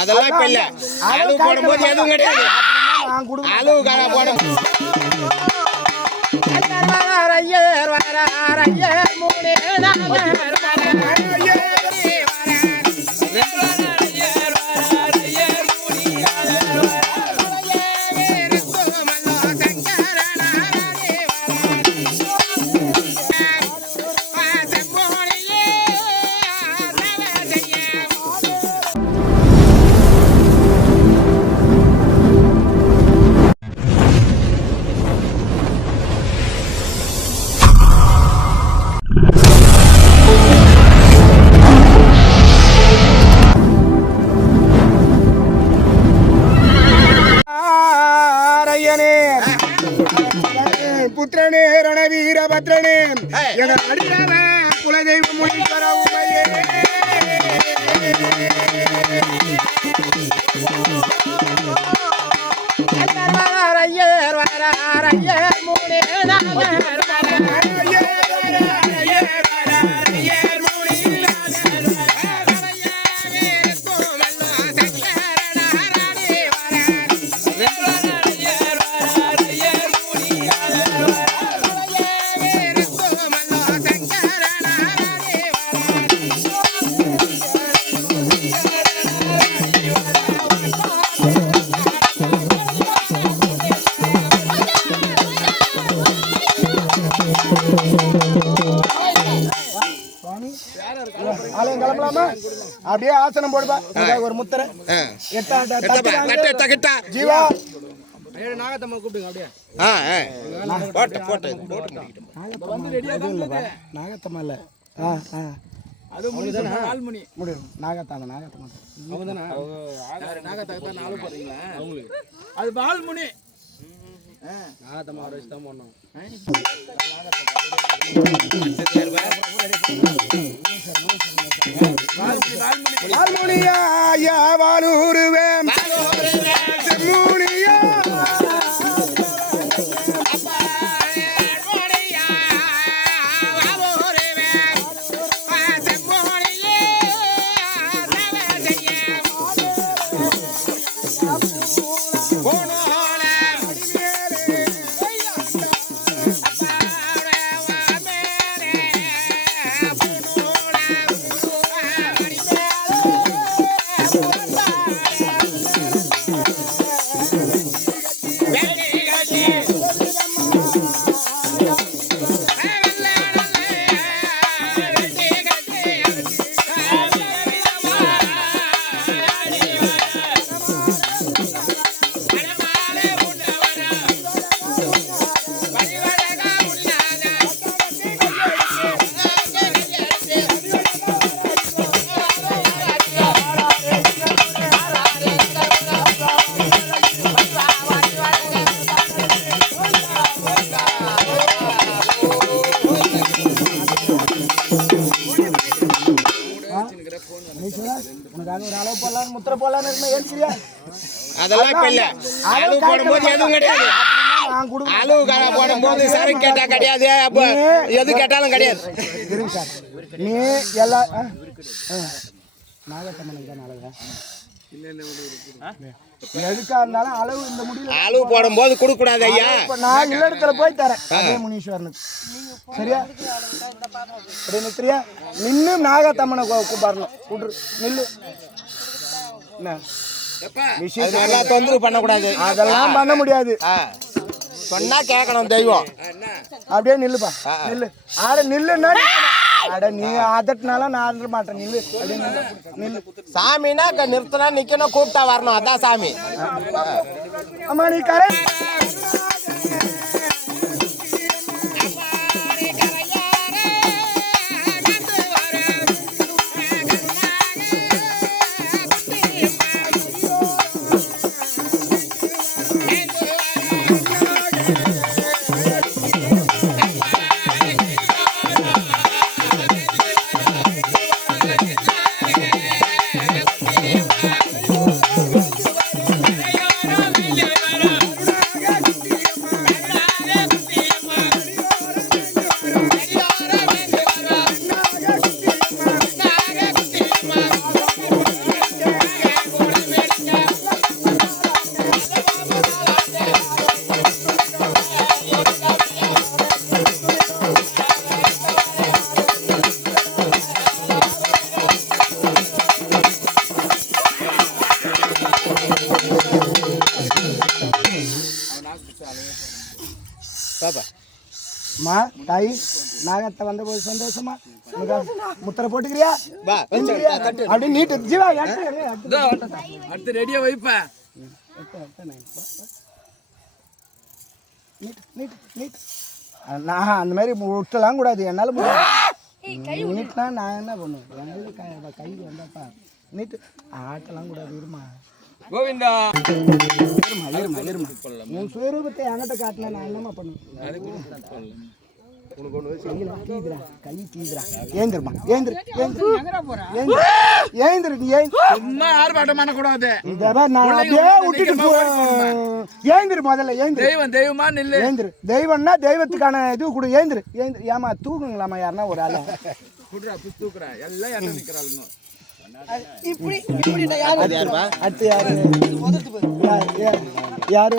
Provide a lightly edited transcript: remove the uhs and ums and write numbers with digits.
அதெல்லாம் இப்ப இல்ல. அளவு போடும்போது எதுவும் கிடையாது. அளவு போடும் புத்திரனே ரணவீரபத்ரனே என அடியார குலதெய்வம் முனீஸ்வர உமையே அப்படியே ஆசனம் போடுப்பா ஒரு முத்திரை ஜீவா நாகத்தம்மன் கூப்பிடுங்க அப்படியே நாகத்தம்மா இல்ல அது முடியும் நாகத்தாம அது பால்முனி நாகத்தம்மா வச்சு தான் போடணும் வால்முனியா வாலூருவேன் செம்முனியா அதெல்லாம் இப்ப இல்ல. அளவு போடும்போது எதுவும் கிடையாது. அளவு போடும்போது சரி கேட்டா கிடையாது, அப்ப எது கேட்டாலும் கிடையாது. நீ எல்லா எதுக்கா இருந்தாலும் அளவு இந்த முடியல அளவு போடும்போது கொடுக்க கூடாது ஐயா. நான் இல்ல இடத்துல போய் தரேன் அதே முனீஸ்வரனுக்கு. சரியா நிறுத்தியா நின்னு நாகத்தம்மனை கூப்பிடணும். கூட்டு நில்லு. தொந்தரவு பண்ணக்கூடாது. அதெல்லாம் பண்ண முடியாது. சொன்னா கேட்கணும் தெய்வம். அப்படியே நில்லுப்பா நில்லு. ஆட நில்லுன்னா அட நீ அதட்டினால நான் ஆட மாட்டேன். நில்லு நில்லு. சாமினா நிறுத்தினா நிக்கணும், கூப்பிட்டா வரணும். அதான் சாமி. அம்மா நீ கரெக்ட். அம்மா தாய் நாகத்தை வந்த போது சந்தோஷமா முத்திரை போட்டுக்கிறியா அப்படி நீட்டு ஜீவா அடுத்து ரெடியா வைப்பேன். நான் அந்த மாதிரி விட்டலாம் கூடாது, என்னால முடியாது. நீட்னா நான் என்ன பண்ணுவேன், கை வந்தாப்பா நீட்டு ஆட்டலாம் கூடாது. இருமா கோவிந்தா, இருமா இருமா உன் சுயரூபத்தை என்கிட்ட காட்டினா நான் என்னமா பண்ணுவேன். கை தீதுரா, ஏந்திரமா ஏந்திரு ஏந்திரு நீ சும்மா ஆர்ப்பாட்டம் பண்ணக்கூடாது. நான் அப்படியே விட்டுட்டு ஏந்திரு, முதல்ல ஏந்திரு. தெய்வம் தெய்வமா நில்லு. ஏந்திரு, தெய்வம்னா தெய்வத்துக்கான இது கூட ஏந்திரு ஏந்திரு. ஏமா தூக்குங்களாமா யாருன்னா ஒரு ஆள குடுறா தூக்குறா, எல்லாம் எட்ட நிக்கிறாளுங்க. அடுத்து யாரு யாரு